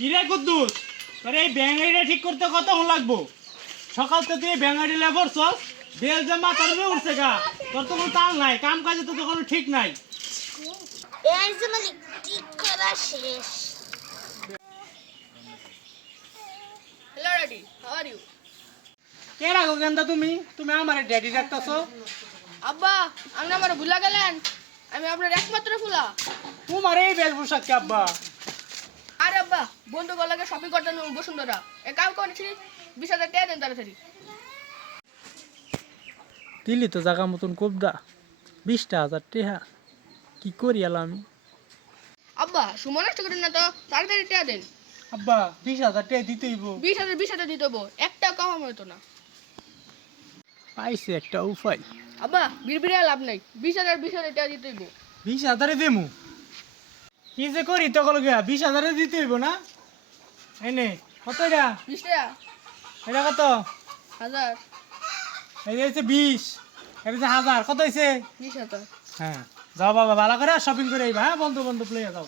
কিরে কুদ্দুস? তোর এই ব্যাঙ্গাইটা ঠিক করতে কতক্ষণ লাগবো? সকাল থেকে তুই ব্যাঙ্গাইটি লেবরছ বেল যে মাথার উপরে উঠছে গা। তোর তো কোনো তাল নাই কাম কাজে তো কোনো ঠিক নাই। ঠিক করা শেষ. How are you? কে রাখো গেন্দা তুমি? তুমি আমার ড্যাডি ডাকতেছো? আব্বা আপনি আমার ভুলা গেলেন? আমি আপনার একমাত্র ফুলা তোমার এই বেশ পোশাক কে আব্বা। আরে আব্বা বন্ধু গলাকে শপিং করতে নেব বসুন্ধরা। এ কাম করেছি বিশ হাজার টাকা দেন তাড়াতাড়ি। দিলি তো জাগা মতন কোবদা বিশটা হাজার টেহা কি করি আলো আমি? আব্বা সময় নষ্ট করেন না তো তাড়াতাড়ি টাকা দেন। আব্বা বিশ হাজার টেহা দিতেইব বিশ হাজার বিশ হাজার দিতে হব একটা কম হতো না। পাইছে একটা উপায়। আব্বা বিড়বিড়ে লাভ নাই বিশ হাজার বিশ হাজার টাকা দিতে হইব। বিশ হাজারে দেমু। কি যে করি তখন বিশ হাজারে দিতে হইব না? এনে কত এটা? বিশ টাকা। এটা কত? হাজার। এটা হচ্ছে বিশ। এটা হচ্ছে হাজার। কত হয়েছে বিশ হাজার। হ্যাঁ যাও বাবা ভালো করে শপিং করে আইবা হ্যাঁ? বন্ধু বন্ধু প্লেয়ার যাও।